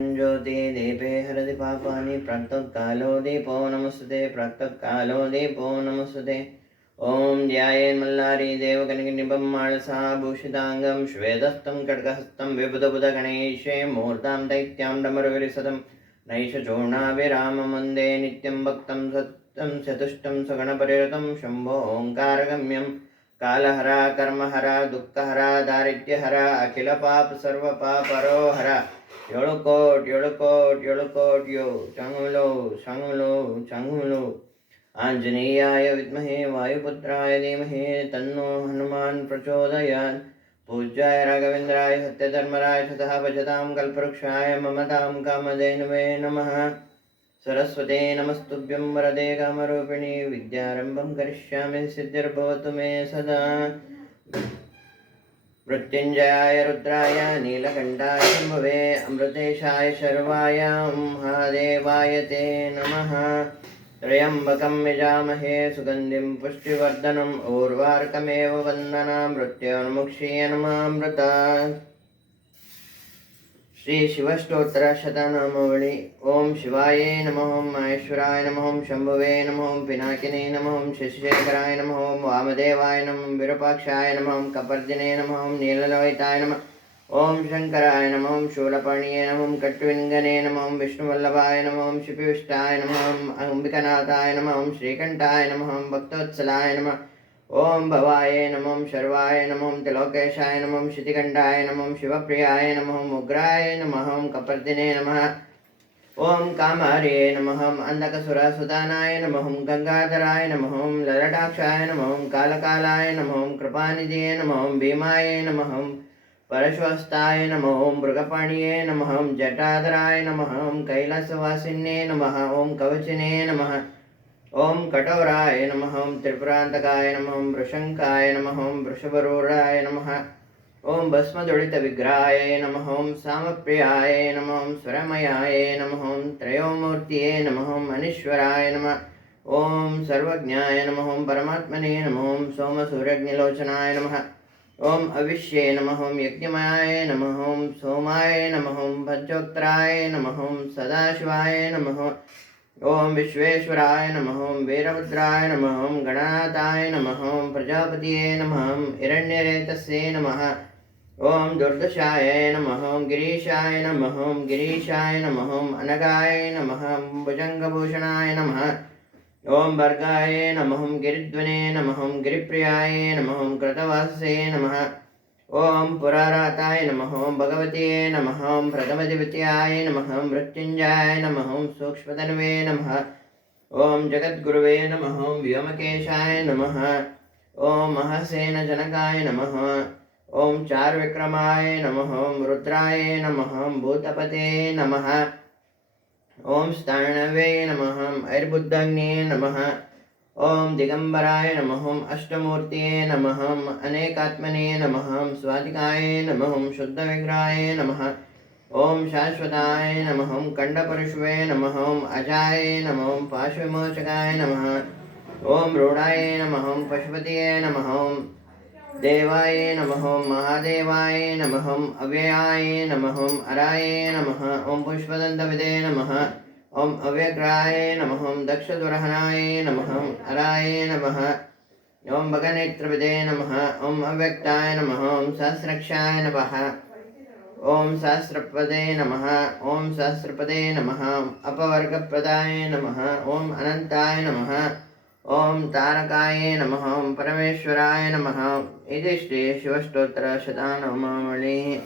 ज्योति दीपे हरति पापानि प्रातःकालो दीपो नमस्ते प्रातःकालो दीपो नमस्ते। ॐ ध्यायेन्मल्लारी देवकनकनिभं मानसा भूषिताङ्गं श्वेतस्थं खड्गहस्तं विबुधबुधगणेशे मूर्तां दैत्यां डमरुविरिसतं नैषचूर्णाभिराममन्दे नित्यं भक्तं सत्यं चतुष्टं सगणपरिरतं शम्भो ओङ्कारगम्यं कालहरा कर्महरा दुःखहरा दारिद्र्यहरा अखिलपाप सर्वपापरोहरा यो चंगुलो आंजनेयाय विद्महे वायुपुत्राय धीमहि तन्नो हनुमान प्रचोदयात्। पूज्याय राघवेन्द्राय सत्यधर्मराय तथा भजतां कल्पवृक्षाय ममतां कामधेनवे नमः। सरस्वते नमस्तुभ्यं वरदे कामरूपिणी विद्यारम्भं करिष्यामि सिद्धिर्भवतु मे सदा। मृत्युंजयाय रुद्राय नीलकण्ठाय शम्भवे अमृतेशाय शर्वाय महादेवाय ते नमः। त्र्यम्बकं यजामहे सुगन्धिं पुष्टिवर्धनम् उर्वारुकमेव वन्दना मृत्योर्मुक्षीयमामृतात्। श्री शिवस्तोत्र शतनामावली। ओं शिवाय नमः, महेश्वराय नमः, शंभुवे नमः, पिनाकिने नमः, शशिशेखराय नमः, वामदेवाय नमः, विरूपाक्षाय नमः, कपर्दिने नमः, नीललोहिताय नमः। ओं शंकराय नमः, शूलपर्णिये नमः, कट्विङ्गने नमः, विष्णुवल्लभाय नमः, शिपिविष्टाय नमः, अंबिकानाथाय नमः, श्रीकंठाय नमः, भक्तवत्सलाय नमः। ओं भवाय नमः, शर्वाय नमः, त्रिलोकेशाय नमः, शितिकंठाय नमः, शिवप्रियाय नमः, उग्राय नमः, कपर्दिने नमः। ओं कामार्ये नमः, अंधकसुरसुदानाय नमः, गंगाधराय नमः, ललाटाक्षाय नमः, कालकालाय नमः, कृपानिधये नमः, भीमाय नमः, परश्वस्ताय नमः, मृगपाणिये नमः, जटाधराय नमः, कैलासवासिन्ये नमः, ओं कवचिने नमः। ओं कठोराय नमः, त्रिपुरान्तकाय नमः, वृषंकाय नमः, वृषभरूढाय नमः। ओं भस्मदुलितविग्रहाय नमः, सामप्रियाय नमः, स्वरमयाय नमः, त्रयोमूर्तये नमः, अनीश्वराय नमः। ओं सर्वज्ञाय नमः, परमात्मने नमः, सोमसूर्यग्निलोचनाय नमः। ओं अविश्ये नमः, यज्ञमयाय नमः, सोमाय नमः, भज्योक्त्राय नमः, सदाशिवाय नमः। ओं विश्वेश्वराय नमः, वीरभद्राय नमः, गणनाथाय नमः, प्रजापतिये नमः, हिरण्यरेतसे नमः। ओं दुर्दशाय नमः, गिरीशाय नमः, गिरीशाय नमः, अनगाय नमः, भुजंगभूषणाय नमः। ओं भर्गाय नमः, गिरिध्वने नमः, गिरिप्रियाय नमः, कृतवाससे नमः। ओं पुराराताय नमः, भगवते नमः, प्रथमद्वितीयाय नमः, मृत्युंजयाय नमः, सूक्ष्मतनवे नमः। ओं जगद्गुरुवे नमः, व्योमकेशाय नमः। ओं महसेनजनकाय नमः। ओं चारुविक्रमाय नमः, रुद्राय नमः, भूतपते नमः। ओं स्थाणवे नमः, ऐर्बुद्धग्ने नमः। ओं दिगंबराय नमः, अष्टमूर्तये नमः, अनेकात्मने नमः, स्वातिकाय नमः, शुद्धविग्रहाय नमः। ओं शाश्वताय नमः, कंडपरशुवे नमः, अजाय नमः, पाशविमोचकाय नमः। ओं रूढाय नमः, पशुपतये नमः, देवाय नमः, महादेवाय नमः, अव्ययाय नमः, अराय नमः। ओं पुष्पदन्तविदे नमः। ओं अव्यग्राय नमः, दक्षदुरहनाय नमः, अराय नमः। ओं भगनेत्रविदे नमः। ओं अव्यक्ताय नमः, ओं सहस्रक्षाय नमः। ओं सहस्रपदे नमः। ओं सहस्रपदे नमः, अपवर्गप्रदाय नमः। ओं अनंताय नमः। ओं तारकाय नमः, परमेश्वराय नमः। इति श्री शिवस्तोत्र शतनामावली।